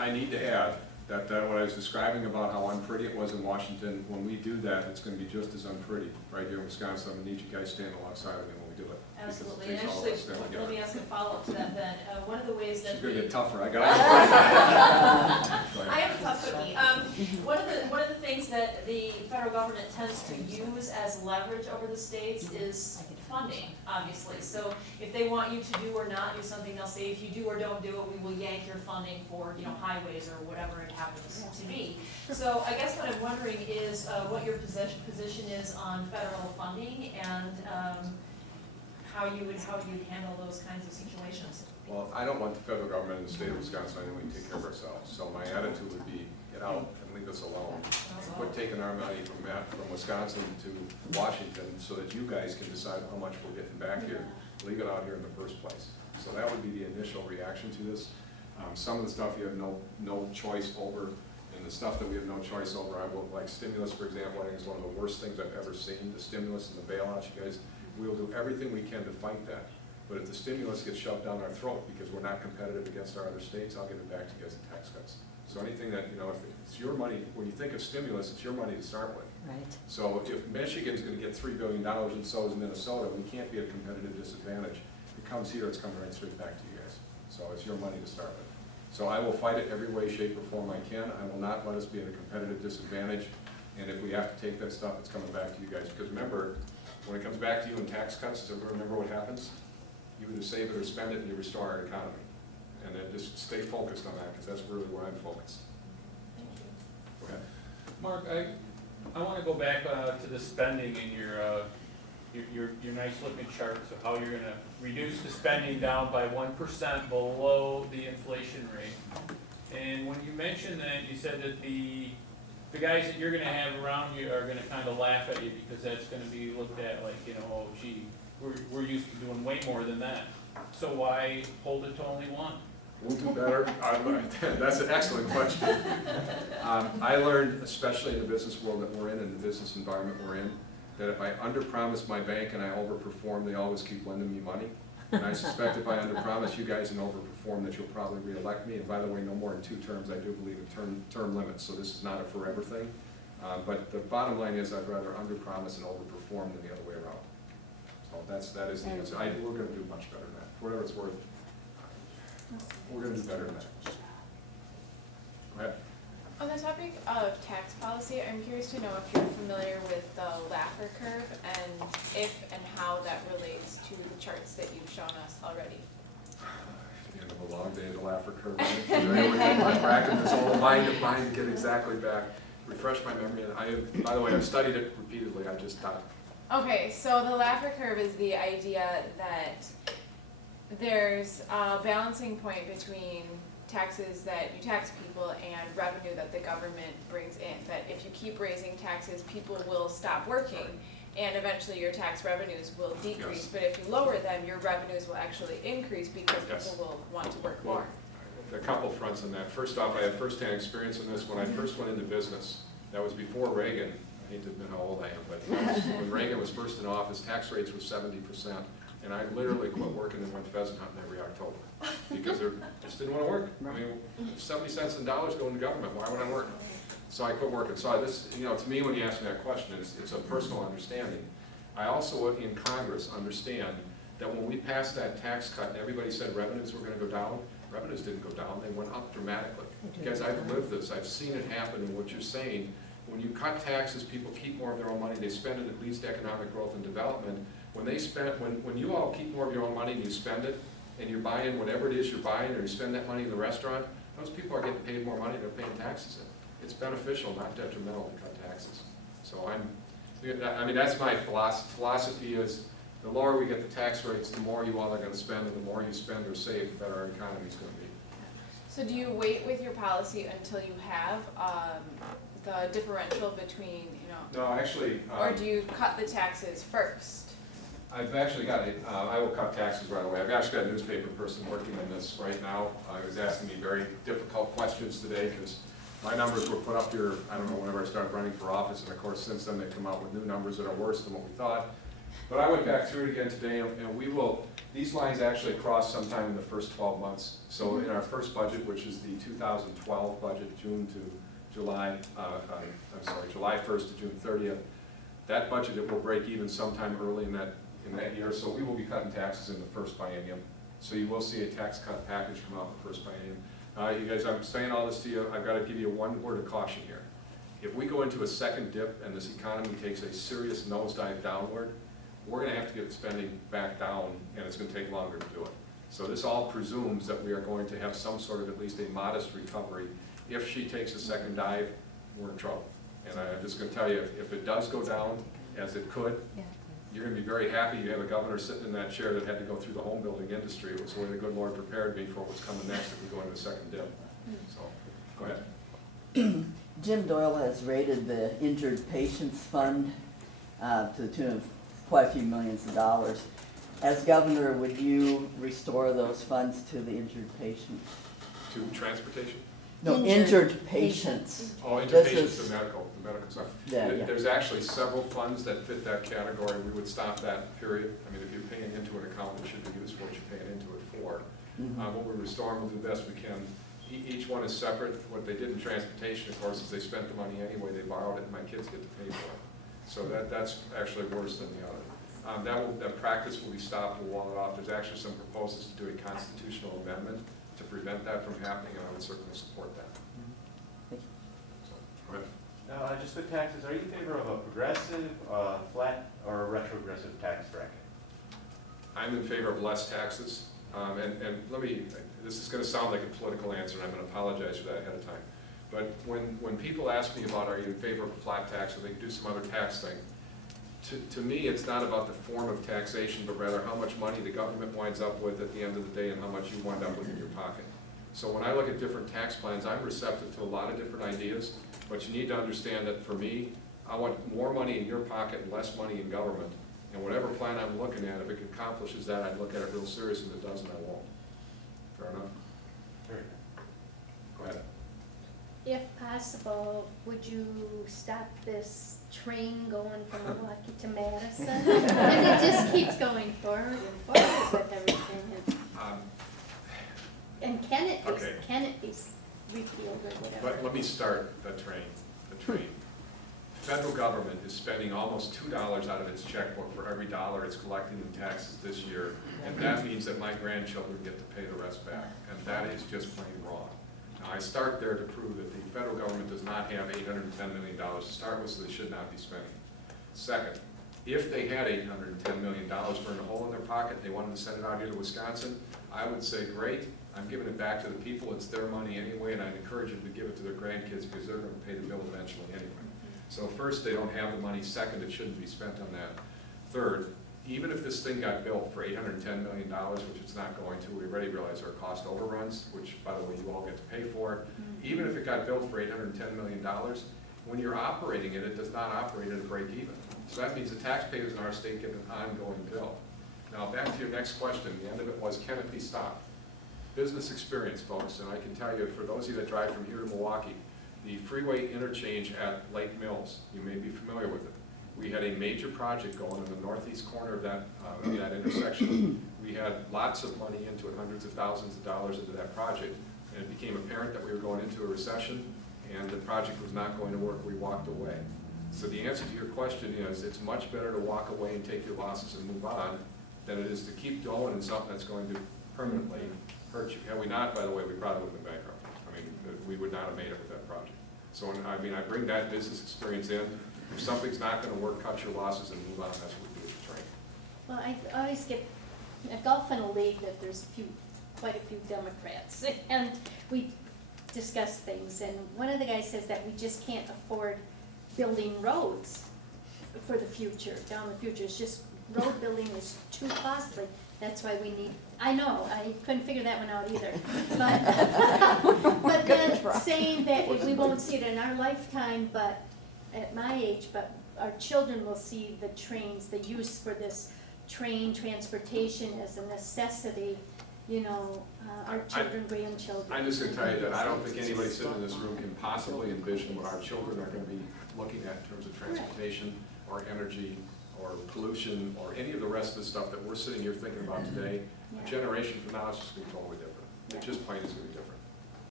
I need to add that what I was describing about how unpretty it was in Washington, when we do that, it's going to be just as unpretty right here in Wisconsin. I'm going to need you guys standing alongside of me when we do it. Absolutely. And actually, let me ask a follow-up to that then. One of the ways that She's going to get tougher. I got I am a tough cookie. One of the things that the federal government tends to use as leverage over the states is funding, obviously. So if they want you to do or not do something, they'll say, if you do or don't do it, we will yank your funding for, highways or whatever it happens to be. So I guess what I'm wondering is what your position is on federal funding and how you would handle those kinds of situations. Well, I don't want the federal government in the state of Wisconsin. I think we can take care of ourselves. So my attitude would be, get out and leave us alone. Quit taking our money from Wisconsin to Washington so that you guys can decide how much we're getting back here. Leave it out here in the first place. So that would be the initial reaction to this. Some of the stuff you have no choice over, and the stuff that we have no choice over, like stimulus, for example, I think is one of the worst things I've ever seen, the stimulus and the bailouts, you guys. We will do everything we can to fight that. But if the stimulus gets shoved down our throat because we're not competitive against our other states, I'll give it back to you guys in tax cuts. So anything that, if it's your money, when you think of stimulus, it's your money to start with. Right. So if Michigan's going to get $3 billion and so is Minnesota, we can't be at a competitive disadvantage. If it comes here, it's coming right straight back to you guys. So it's your money to start with. So I will fight it every way, shape, or form I can. I will not let us be at a competitive disadvantage. And if we have to take that stuff, it's coming back to you guys. Because remember, when it comes back to you in tax cuts, remember what happens? You either save it or spend it and you restore our economy. And then just stay focused on that, because that's really where I'm focused. Thank you. Go ahead. Mark, I want to go back to the spending in your nice looking charts of how you're going to reduce the spending down by 1% below the inflation rate. And when you mentioned that, you said that the guys that you're going to have around you are going to kind of laugh at you because that's going to be looked at like, oh gee, we're used to doing way more than that. So why hold it to only 1? We'll do better. That's an excellent question. I learned, especially in the business world that we're in and the business environment we're in, that if I underpromise my bank and I overperform, they always keep lending me money. And I suspect if I underpromise you guys and overperform, that you'll probably reelect me. And by the way, no more than 2 terms. I do believe in term limits, so this is not a forever thing. But the bottom line is I'd rather underpromise and overperform than the other way around. So that is the answer. We're going to do much better than that. For whatever it's worth, we're going to do better than that. Go ahead. On the topic of tax policy, I'm curious to know if you're familiar with the Laffer curve and if and how that relates to the charts that you've shown us already. The end of a long day, the Laffer curve. I'm racking this whole mind of mine to get exactly back. Refresh my memory. And by the way, I've studied it repeatedly. I just thought. Okay, so the Laffer curve is the idea that there's a balancing point between taxes that you tax people and revenue that the government brings in. That if you keep raising taxes, people will stop working and eventually your tax revenues will decrease. Yes. But if you lower them, your revenues will actually increase because Yes. people will want to work more. A couple fronts on that. First off, I have firsthand experience in this. When I first went into business, that was before Reagan. I hate to admit how old I am, but when Reagan was first in office, tax rates were 70%. And I literally quit working and went pheasant hunting every October because they just didn't want to work. I mean, 70 cents in dollars going to government, why would I work? So I quit working. So this, to me, when you ask me that question, it's a personal understanding. I also, in Congress, understand that when we passed that tax cut and everybody said revenues were going to go down, revenues didn't go down, they went up dramatically. Because I've lived this, I've seen it happen, and what you're saying, when you cut taxes, people keep more of their own money, they spend it, it leads to economic growth and development. When you all keep more of your own money and you spend it, and you're buying whatever it is you're buying, or you spend that money in the restaurant, those people are getting paid more money, they're paying taxes in. It's beneficial, not detrimental to cut taxes. So that's my philosophy is, the lower we get the tax rates, the more you all are going to spend, and the more you spend or save, the better our economy is going to be. So do you wait with your policy until you have the differential between, No, actually. or do you cut the taxes first? I've actually got it. I will cut taxes right away. I've actually got a newspaper person working on this right now. He was asking me very difficult questions today because my numbers were put up here, I don't know, whenever I started running for office, and of course since then they've come out with new numbers that are worse than what we thought. But I went back through it again today, and we will, these lines actually cross sometime in the first 12 months. So in our first budget, which is the 2012 budget, June to July, July 1st to June 30th, that budget, it will break even sometime early in that year. So we will be cutting taxes in the first biennium. So you will see a tax cut package come out in the first biennium. You guys, I'm saying all this to you, I've got to give you one word of caution here. If we go into a second dip and this economy takes a serious nosedive downward, we're going to have to get spending back down, and it's going to take longer to do it. So this all presumes that we are going to have some sort of at least a modest recovery. If she takes a second dive, we're in trouble. And I'm just going to tell you, if it does go down, as it could, you're going to be very happy you have a governor sitting in that chair that had to go through the home building industry. It was the way the good Lord prepared me for what's coming next if we go into a second dip. So, go ahead. Jim Doyle has rated the Injured Patients Fund to the tune of quite a few millions of dollars. As governor, would you restore those funds to the injured patients? To transportation? No, injured patients. Oh, This inpatients, is- the medical stuff. Yeah, yeah. There's actually several funds that fit that category. We would stop that, period. I mean, if you're paying into an account that should be used for what you're paying into it for. What we restore, we'll do the best we can. Each one is separate. What they did in transportation, of course, is they spent the money anyway. They borrowed it, and my kids get to pay for it. So that's actually worse than the other. That practice will be stopped, we'll wall it off. There's actually some proposals to do a constitutional amendment to prevent that from happening, and I would certainly support that. So, go ahead. Now, just with taxes, are you in favor of a progressive, flat, or a retrogressive tax bracket? I'm in favor of less taxes, and let me, this is gonna sound like a political answer, and I'm gonna apologize for that ahead of time. But when people ask me about, are you in favor of a flat tax, or they do some other tax thing, to me, it's not about the form of taxation, but rather how much money the government winds up with at the end of the day and how much you wind up with in your pocket. So when I look at different tax plans, I'm receptive to a lot of different ideas, but you need to understand that for me, I want more money in your pocket and less money in government. And whatever plan I'm looking at, if it accomplishes that, I'd look at it real serious. If it doesn't, I won't. Fair enough? Very good. Go ahead. If possible, would you stop this train going from Milwaukee to Madison? And it just keeps going forward and forward with everything. And can it be repealed or whatever? But let me start the train. Federal government is spending almost $2 out of its checkbook for every dollar it's collecting in taxes this year, and that means that my grandchildren get to pay the rest back, and that is just plain wrong. Now, I start there to prove that the federal government does not have $810 million to start with, so they should not be spending. Second, if they had $810 million burned a hole in their pocket, they wanted to send it out here to Wisconsin, I would say, great, I'm giving it back to the people, it's their money anyway, and I'd encourage them to give it to their grandkids because they're going to pay the bill eventually anyway. So first, they don't have the money. Second, it shouldn't be spent on that. Third, even if this thing got built for $810 million, which it's not going to, we already realize there are cost overruns, which, by the way, you all get to pay for. Even if it got built for $810 million, when you're operating it, it does not operate at a break even. So that means the taxpayers in our state get an ongoing bill. Now, back to your next question. The end of it was, can it be stopped? Business experience, folks, and I can tell you, for those of you that drive from here to Milwaukee, the freeway interchange at Lake Mills, you may be familiar with it. We had a major project going in the northeast corner of that intersection. We had lots of money into it, hundreds of thousands of dollars into that project, and it became apparent that we were going into a recession, and the project was not going to work. We walked away. So the answer to your question is, it's much better to walk away and take your losses and move on than it is to keep going in something that's going to permanently hurt you. Had we not, by the way, we probably would have been bankrupt. I mean, we would not have made it with that project. So, I mean, I bring that business experience in. If something's not going to work, cut your losses and move on. That's what we do with the train. Well, I always get, I golf in a league that there's quite a few Democrats, and we discuss things, and one of the guys says that we just can't afford building roads for the future, down the future. It's just, road building is too costly. That's why we need, I know, I couldn't figure that one out either. But then saying that we won't see it in our lifetime, but at my age, but our children will see the trains, the use for this train transportation as a necessity, you know, our children, grandchildren. I'm just going to tell you that I don't think anybody sitting in this room can possibly envision what our children are going to be looking at in terms of transportation or energy or pollution, or any of the rest of the stuff that we're sitting here thinking about today, Yeah. a generation from now, it's just gonna be totally different. It Yeah. just plain is gonna be different.